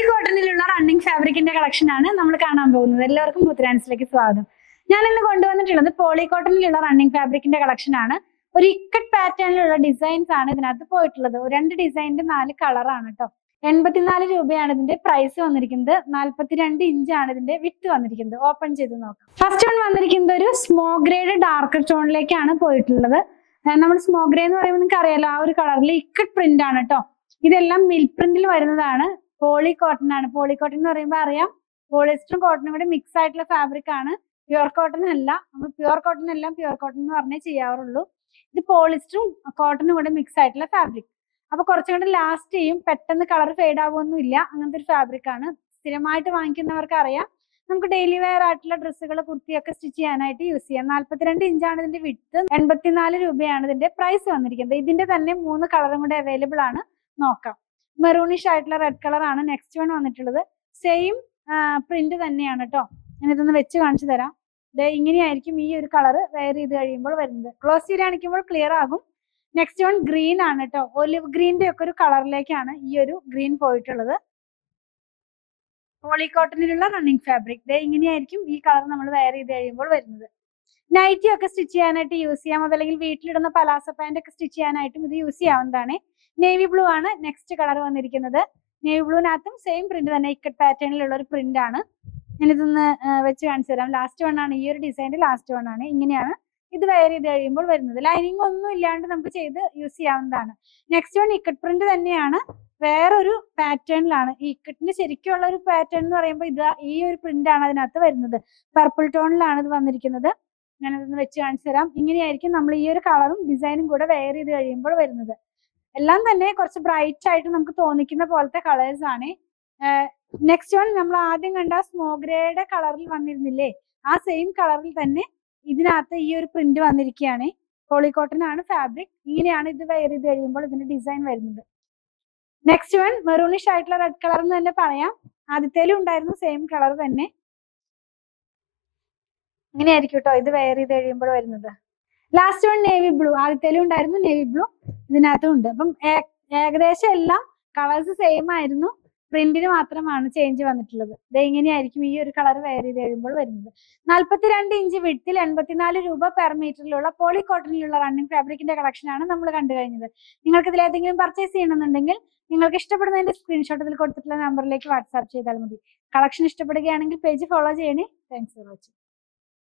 Poly കോട്ടണിലുള്ള running ഫാബ്രിക്കിന്റെ collection ആണ് നമ്മൾ കാണാൻ പോകുന്നത്. എല്ലാവർക്കും പുത്തരാൻസിലേക്ക് സ്വാഗതം. ഞാൻ ഇന്ന് കൊണ്ടുവന്നിട്ടുള്ളത് പോളി കോട്ടണിലുള്ള റണ്ണിങ് ഫാബ്രിക്കിന്റെ കളക്ഷൻ ആണ്. ഒരു ഇക്കട്ട് പാറ്റേണിലുള്ള ഡിസൈൻസ് ആണ് ഇതിനകത്ത് പോയിട്ടുള്ളത്. രണ്ട് ഡിസൈനിന്റെ 4 കളറാണ് കേട്ടോ. 84 രൂപയാണ് ഇതിന്റെ പ്രൈസ് വന്നിരിക്കുന്നത്. 42 ഇഞ്ചാണ് ഇതിന്റെ വിഡ്ത് വന്നിരിക്കുന്നത്. ഓപ്പൺ ചെയ്ത് നോക്കാം. ഫസ്റ്റ് വൺ വന്നിരിക്കുന്നത് ഒരു സ്മോക്ക് ഗ്രേഡ് ഡാർക്ക് ടോണിലേക്കാണ് പോയിട്ടുള്ളത്. നമ്മൾ സ്മോക്ക് ഗ്രേ എന്ന് പറയുമ്പോൾ നിങ്ങൾക്ക് അറിയാലോ, ആ ഒരു കളറിൽ ഇക്കട്ട് പ്രിന്റ് ആണ് കേട്ടോ. ഇതെല്ലാം മിൽ പ്രിന്റിൽ വരുന്നതാണ്. പോളി കോട്ടൺ ആണ്. പോളി കോട്ടൺ എന്ന് പറയുമ്പോൾ അറിയാം, പോളിസ്റ്ററും കോട്ടണും കൂടെ മിക്സ് ആയിട്ടുള്ള ഫാബ്രിക് ആണ്. പ്യുവർ കോട്ടൺ അല്ല. നമ്മൾ പ്യുവർ കോട്ടൺ എല്ലാം പ്യുവർ കോട്ടൺ എന്ന് പറഞ്ഞേ ചെയ്യാറുള്ളൂ. ഇത് പോളിസ്റ്ററും കോട്ടണും കൂടെ മിക്സ് ആയിട്ടുള്ള ഫാബ്രിക്. അപ്പൊ കുറച്ചും കൂടെ ലാസ്റ്റ് ചെയ്യും, പെട്ടെന്ന് കളർ ഫെയ്ഡ് ആവുമൊന്നുമില്ല. അങ്ങനത്തെ ഒരു ഫാബ്രിക് ആണ്. സ്ഥിരമായിട്ട് വാങ്ങിക്കുന്നവർക്ക് അറിയാം. നമുക്ക് ഡെയിലി വെയർ ആയിട്ടുള്ള ഡ്രസ്സുകൾ, കുർത്തിയൊക്കെ സ്റ്റിച്ച് ചെയ്യാനായിട്ട് യൂസ് ചെയ്യാം. 42 ഇഞ്ചാണ് ഇതിന്റെ വിഡ്ത്. 84 രൂപയാണ് ഇതിന്റെ പ്രൈസ് വന്നിരിക്കുന്നത്. ഇതിന്റെ തന്നെ 3 കളറും കൂടെ അവൈലബിൾ ആണ്. നോക്കാം. മെറൂണിഷ് ആയിട്ടുള്ള റെഡ് കളർ ആണ് നെക്സ്റ്റ് വൺ വന്നിട്ടുള്ളത്. സെയിം പ്രിന്റ് തന്നെയാണ് കേട്ടോ. ഞാൻ ഇതൊന്ന് വെച്ച് കാണിച്ചു തരാം. ഇങ്ങനെയായിരിക്കും ഈ ഒരു കളർ വെയർ ചെയ്ത് കഴിയുമ്പോൾ വരുന്നത്. ക്ലോസ് ചെയ്ത് കാണിക്കുമ്പോൾ ക്ലിയർ ആകും. നെക്സ്റ്റ് വൺ ഗ്രീൻ ആണ് കേട്ടോ. ഒലിവ് ഗ്രീന്റെ ഒക്കെ ഒരു കളറിലേക്കാണ് ഈ ഒരു ഗ്രീൻ പോയിട്ടുള്ളത്. പോളി കോട്ടണിലുള്ള റണ്ണിങ് ഫാബ്രിക്. ഇങ്ങനെയായിരിക്കും ഈ കളർ നമ്മൾ വെയർ ചെയ്ത് കഴിയുമ്പോൾ വരുന്നത്. നൈറ്റി ഒക്കെ സ്റ്റിച്ച് ചെയ്യാനായിട്ട് യൂസ് ചെയ്യാം. അതല്ലെങ്കിൽ വീട്ടിലിടുന്ന പലാസ പാന്റ് ഒക്കെ സ്റ്റിച്ച് ചെയ്യാനായിട്ടും ഇത് യൂസ് ചെയ്യാവുന്നതാണ്. നേവി ബ്ലൂ ആണ് നെക്സ്റ്റ് കളർ വന്നിരിക്കുന്നത്. നേവി ബ്ലൂവിനകത്തും സെയിം പ്രിന്റ് തന്നെ, ഇക്കട്ട് പാറ്റേണിലുള്ള ഒരു പ്രിന്റ് ആണ്. ഞാനിതൊന്ന് വെച്ച് കാണിച്ചു തരാം. ലാസ്റ്റ് വൺ ആണ് ഈ ഒരു ഡിസൈനിന്റെ ലാസ്റ്റ് വൺ ആണ്. ഇങ്ങനെയാണ് ഇത് വെയർ ചെയ്ത് കഴിയുമ്പോൾ വരുന്നത്. ലൈനിങ് ഒന്നും ഇല്ലാണ്ട് നമുക്ക് ചെയ്ത് യൂസ് ചെയ്യാവുന്നതാണ്. നെക്സ്റ്റ് വൺ ഇക്കട്ട് പ്രിന്റ് തന്നെയാണ്, വേറൊരു പാറ്റേണിലാണ്. ഈ ഇക്കട്ടിന്റെ ശരിക്കുള്ള ഒരു പാറ്റേൺ എന്ന് പറയുമ്പോൾ ഇത് ഈ ഒരു പ്രിന്റ് ആണ് അതിനകത്ത് വരുന്നത്. പർപ്പിൾ ടോണിലാണ് ഇത് വന്നിരിക്കുന്നത്. ഞാനിതൊന്ന് വെച്ച് കാണിച്ചു തരാം. ഇങ്ങനെയായിരിക്കും നമ്മൾ ഈ ഒരു കളറും ഡിസൈനും കൂടെ വെയർ ചെയ്ത് കഴിയുമ്പോൾ വരുന്നത്. എല്ലാം തന്നെ കുറച്ച് ബ്രൈറ്റ് ആയിട്ട് നമുക്ക് തോന്നിക്കുന്ന പോലത്തെ കളേഴ്സ് ആണ്. നെക്സ്റ്റ് വൺ നമ്മൾ ആദ്യം കണ്ട സ്മോക്ക് ഗ്രേയുടെ കളറിൽ വന്നിരുന്നില്ലേ, ആ സെയിം കളറിൽ തന്നെ ഇതിനകത്ത് ഈ ഒരു പ്രിന്റ് വന്നിരിക്കുകയാണ്. പോളി കോട്ടൺ ആണ് ഫാബ്രിക്. ഇങ്ങനെയാണ് ഇത് വെയർ ചെയ്ത് കഴിയുമ്പോൾ ഇതിന്റെ ഡിസൈൻ വരുന്നത്. നെക്സ്റ്റ് വൺ മെറൂണിഷ് ആയിട്ടുള്ള റെഡ് കളർ എന്ന് തന്നെ പറയാം. ആദ്യത്തേലും ഉണ്ടായിരുന്നു സെയിം കളർ തന്നെ. ഇങ്ങനെയായിരിക്കും കേട്ടോ ഇത് വെയർ ചെയ്ത് കഴിയുമ്പോൾ വരുന്നത്. Last one navy blue. ആദ്യത്തേലും ഉണ്ടായിരുന്നു നേവി ബ്ലൂ, ഇതിനകത്തും ഉണ്ട്. അപ്പം ഏകദേശം എല്ലാം കളേഴ്സ് സെയിം ആയിരുന്നു. പ്രിന്റിന് മാത്രമാണ് ചേഞ്ച് വന്നിട്ടുള്ളത്. ഇങ്ങനെയായിരിക്കും ഈ ഒരു കളർ വെയർ ചെയ്ത് കഴിയുമ്പോൾ വരുന്നത്. 42 ഇഞ്ച് വിഡ്ത്തിൽ 84 രൂപ പെർ മീറ്ററിലുള്ള പോളി കോട്ടണിലുള്ള റണ്ണിങ് ഫാബ്രിക്കിന്റെ കളക്ഷൻ ആണ് നമ്മൾ കണ്ടു കഴിഞ്ഞത്. നിങ്ങൾക്ക് ഇതിൽ ഏതെങ്കിലും പർച്ചേസ് ചെയ്യണമെന്നുണ്ടെങ്കിൽ നിങ്ങൾക്ക് ഇഷ്ടപ്പെടുന്നതിന്റെ സ്ക്രീൻഷോട്ട് ഇതിൽ കൊടുത്തിട്ടുള്ള നമ്പറിലേക്ക് വാട്സാപ്പ് ചെയ്താൽ മതി. കളക്ഷൻ ഇഷ്ടപ്പെടുകയാണെങ്കിൽ പേജ് ഫോളോ ചെയ്യണേ. Thanks for watching.